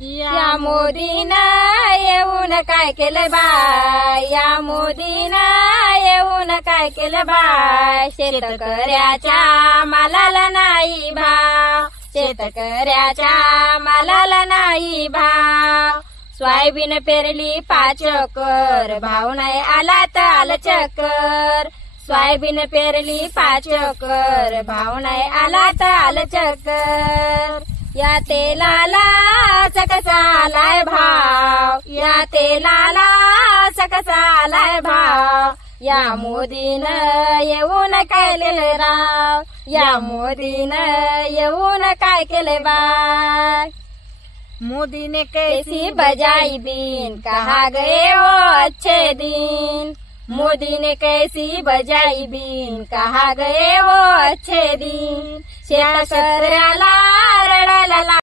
या मोदीनं येऊन काय केलं बाय, या मोदीनं येऊन काय केलं बाय, शेतकऱ्याच्या मालाला नाही भाव, शेतकऱ्याच्या मालाला नाही भाव. सोयाबीन पेरली 5 एकर, भाव नाही आला तर आलं चक्कर. सोयाबीन पेरली 5 एकर, भाव नाही आला तर आलं चक्कर. या तेलाला कसा आलाय भाव, या तेलाला कसा आलाय भाव. या मोदीनं येऊन काय केलं राव, या मोदीनं येऊन काय केलं बाय. मोदी ने कैसी बजाई बीन, कहा गए वो अच्छे दिन. मोदी ने कैसी बजाई बीन, कहा गए वो अच्छे दिन. शेतकऱ्याला रडायला